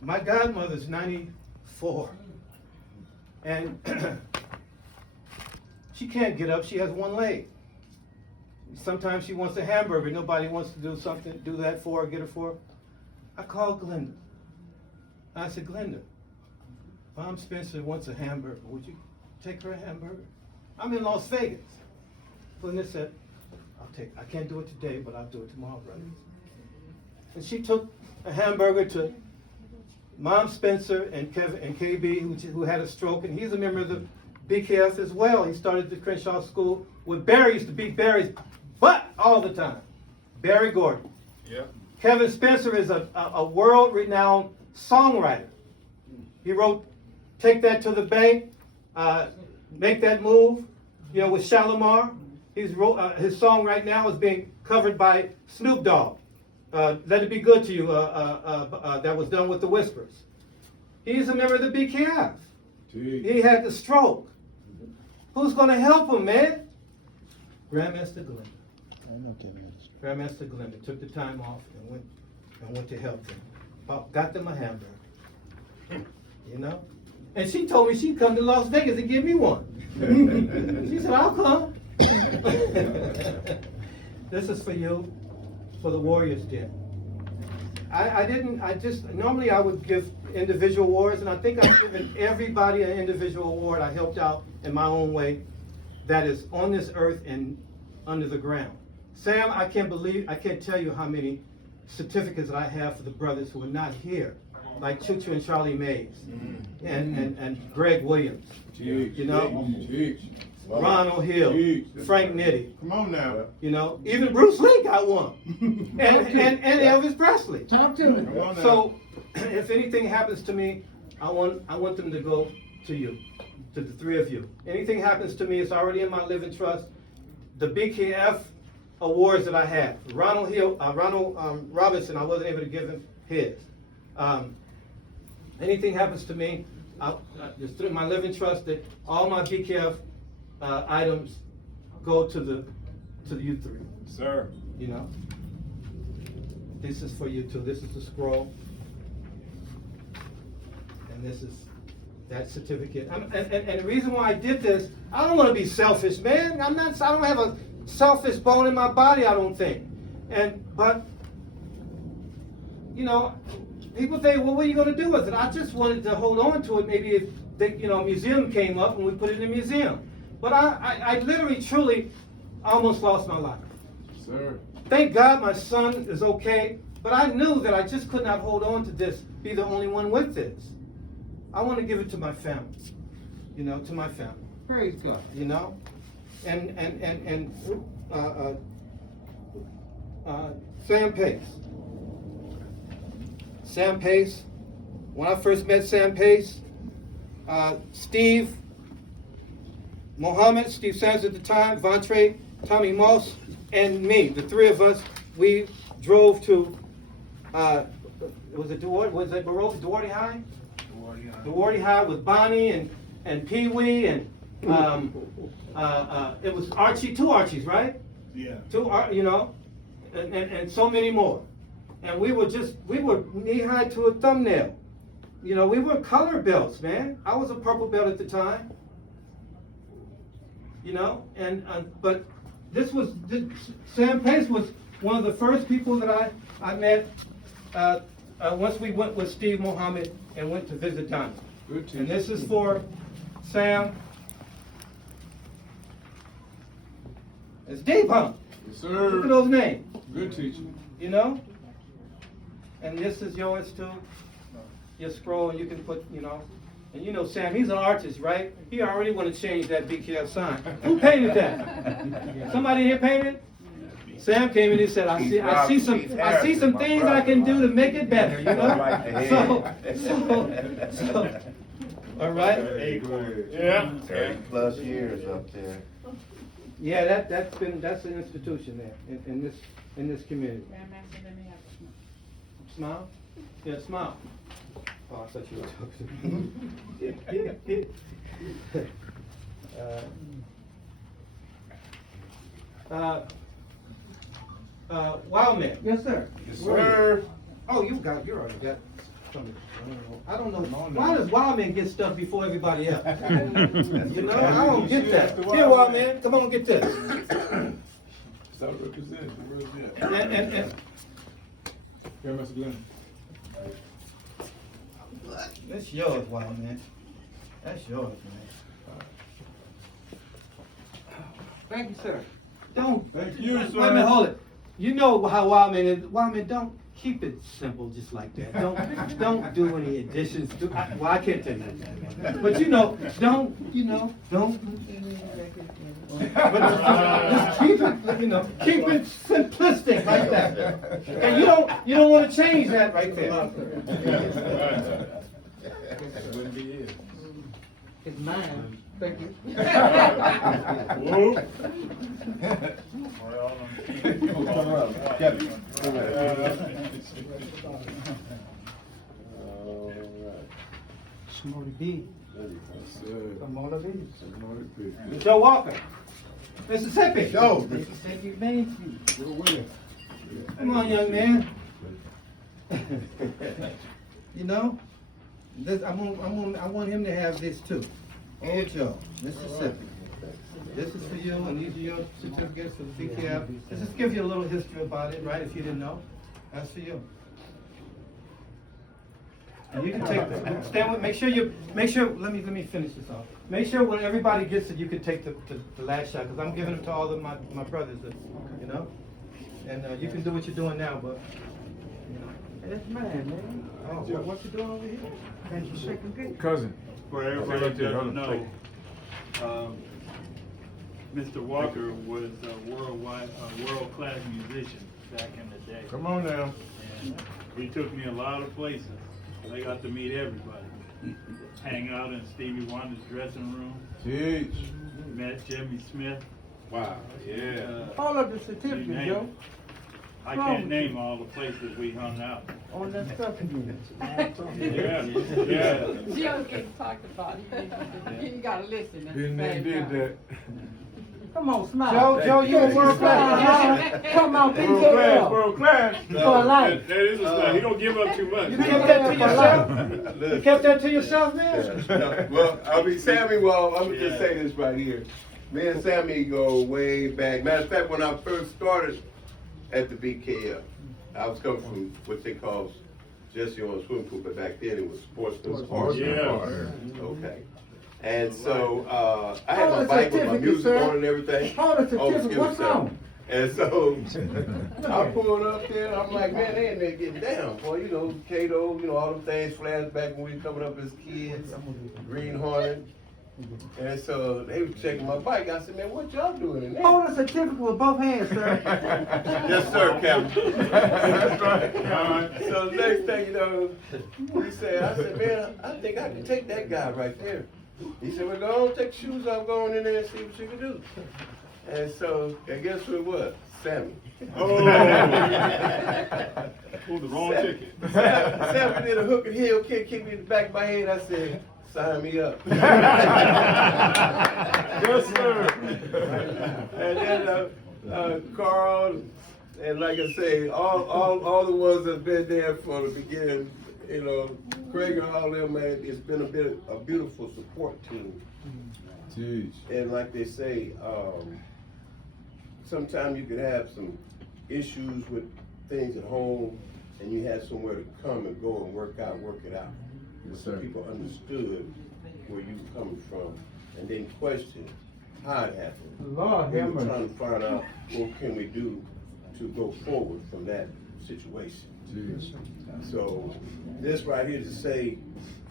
my godmother's 94, and she can't get up. She has one leg. Sometimes she wants a hamburger. Nobody wants to do that for her, get her for her. I called Glenda. I said, Glenda, Mom Spencer wants a hamburger. Would you take her a hamburger? I'm in Las Vegas. Glenda said, I can't do it today, but I'll do it tomorrow, brother. And she took a hamburger to Mom Spencer and Kevin and KB, who had a stroke, and he's a member of the BKF as well. He started the Crenshaw School with Barry, used to beat Barry's butt all the time. Barry Gordon. Yeah. Kevin Spencer is a world-renowned songwriter. He wrote Take That to the Bank, Make That Move, with Shalimar. His song right now is being covered by Snoop Dogg. Let It Be Good to You, that was done with the Whispers. He's a member of the BKF. He had the stroke. Who's going to help him, man? Grandmaster Glenda. Grandmaster Glenda took the time off and went to help them. Got them a hamburger. And she told me she'd come to Las Vegas and give me one. She said, I'll come. This is for you, for the Warriors Den. Normally I would give individual awards, and I think I've given everybody an individual award. I helped out in my own way that is on this earth and under the ground. Sam, I can't tell you how many certificates that I have for the brothers who are not here, like Choo Choo and Charlie Mays, and Greg Williams, Ronald Hill, Frank Nitti. Come on now. Even Bruce Lee got one, and Elvis Presley. Talk to me. So, if anything happens to me, I want them to go to you, to the three of you. Anything happens to me, it's already in my living trust. The BKF awards that I have, Ronald Robinson, I wasn't able to give him his. Anything happens to me, it's through my living trust that all my BKF items go to you three. Sir. This is for you too. This is the scroll, and this is that certificate. And the reason why I did this, I don't want to be selfish, man. I don't have a selfish bone in my body, I don't think. But people say, well, what are you going to do with it? I just wanted to hold on to it. Maybe if a museum came up and we put it in a museum. But I literally, truly almost lost my life. Sir. Thank God my son is okay, but I knew that I just could not hold on to this, be the only one with this. I want to give it to my family, to my family. Praise God. And Sam Pace. Sam Pace, when I first met Sam Pace, Steve Mohammed, Steve Sands at the time, Vontre, Tommy Moss, and me, the three of us, we drove to, Duarte High? Duarte High with Bonnie and Pee Wee and it was Archie, two Archies, right? Yeah. And so many more. And we were knee-high to a thumbnail. We were color belts, man. I was a purple belt at the time. But Sam Pace was one of the first people that I met once we went with Steve Mohammed and went to visit Donnie. And this is for Sam. It's Dave Hunt. Yes, sir. Look at those names. Good teaching. And this is yours too. Your scroll, and you can put, And Sam, he's an artist, right? He already want to change that BKF sign. Who painted that? Somebody here painted? Sam came in and he said, I see some things I can do to make it better, So, all right? Yeah. 30+ years up there. Yeah, that's an institution there in this community. Grandmaster, let me have a Smile? smile. Yeah, smile. Oh, I thought you were talking to me. Wild Man. Yes, sir. Yes, sir. Oh, you already got. I don't know. Why does Wildman get stuff before everybody else? You know, I don't get that. Here, Wildman, come on, get this. Stop representing. Where's that? And Grandmaster Glenda. that's yours, Wildman. That's yours, man. Thank you, sir. Don't. Thank you, Wait a sir. minute, hold it. You know how Wildman is. Wildman, don't keep it simple just like that. Don't do any additions. I can't tell you that. But don't. But just keep it, keep it simplistic like that. And you don't want to change that right there. Wouldn't be it. It's mine. Thank you. Whoa. Smarty B. Smarty B. Joe Walker. Mississippi. Joe. Mississippi Main Street. We're winning. Come on, young man. This, I want him to have this too. Old Joe, Mississippi. This is for you, and these are your certificates for the BKF. This just gives you a little history about it, right? If you didn't know, that's for you. And you can take that. Stand with. Make sure. Let me finish this off. Make sure when everybody gets it, you can take the last shot, because I'm giving them to all of my brothers. And you can do what you're doing now, but. That's mine, man. Oh, what you doing over here? Thank you, second gate. Cousin. For everybody that doesn't know, Mr. Walker was a world-class musician back in the day. Come on now. And he took me a lot of places. I got to meet everybody. Hang out in Stevie Wonder's dressing room. Teach. Met Jimmy Smith. Wow. Yeah. All of the You certificates, name Joe, it. I can't name all the places we hung out. on that stuff again. Yeah. Joe getting talked about. You gotta listen at the Been there, same did time. that. Come on, smile. Joe, you're a world class. Come on, World class, PKL. world class. For life. That is a style. He don't give up too much. You kept that to yourself? You kept that to yourself, man? Well, Sammy, I'm gonna just say this right here. Me and Sammy go way back. Matter of fact, when I first started at the BKF, I was coming from what they call Jesse on Swim Pool, but back then it was Sportsman's Park. Yeah. Okay. And so I had Hold my the bike with my certificate, music sir. on and everything. Hold the certificate. excuse me, What's sir. wrong? And so I pulled up there, I'm like, man, they ain't there getting down. Boy, Cato, all them things flashback when we were coming up as kids, Green Hornet. And so they were checking my bike. I said, man, what y'all doing in there? Hold the certificate with both hands, sir. Yes, sir, Captain. That's right. So the next thing you know, I said, man, I think I can take that guy right there. He said, well, go on, take your shoes off, go on in there and see what you can do. And so, and guess who it was? Sammy. Oh, the wrong ticket. Sammy did a hook and heel kick, kicked me in the back of my head. I said, sign me up. Yes, sir. And then Carl, and like I say, all the ones that's been there from the beginning, Craig and all them, man, it's been a beautiful support team. Teach. And like they say, sometimes you could have some issues with things at home, and you had somewhere to come and go and work it out. Yes, So sir. people understood where you were coming from, and then questioned how it happened. Lord We have were mercy. trying to find out what can we do to go forward from that situation. Teach. So this right here to say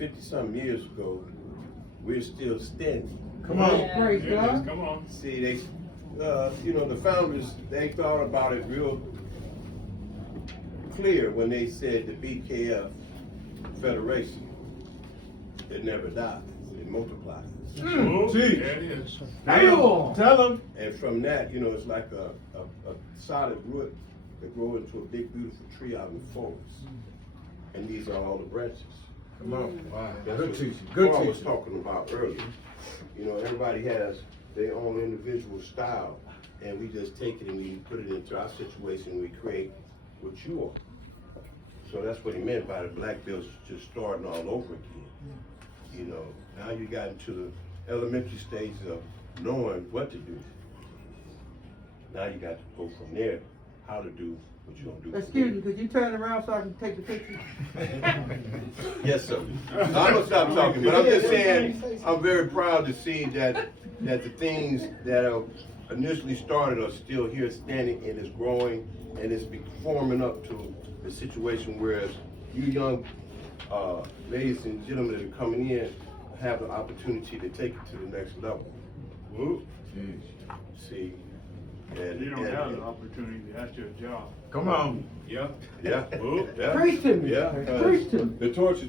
50-something years ago, we're still standing. Come on. Praise God. Come on. See, they, the founders, they thought about it real clear when they said the BKF Federation, it never dies, it multiplies. Oh, Teach. there it is. Damn. Tell them. And from that, it's like a solid root that grow into a big, beautiful tree out in the forest. And these are all the branches. Come on. Wow. That's Good what teaching. Good Carl was teaching. talking about earlier. Everybody has their own individual style, and we just take it and we put it into our situation. We create what you are. So that's what he meant by the black belts just starting all over again. You know, now you got into the elementary stages of knowing what to do. Now you got to go from there, how to do what you're gonna do. Excuse me, could you turn around so I can take the picture? Yes, sir. I'm gonna stop talking, but I'm just saying, I'm very proud to see that the things that are initially started are still here standing and is growing and it's forming up to the situation where you young ladies and gentlemen that are coming in have the opportunity to take it to the next level. Whoop. See? And, You don't have the opportunity, that's your job. Come on. Yeah. Yeah. Whoop. Yeah. Preach to me. Yeah. Preach to me. The torch is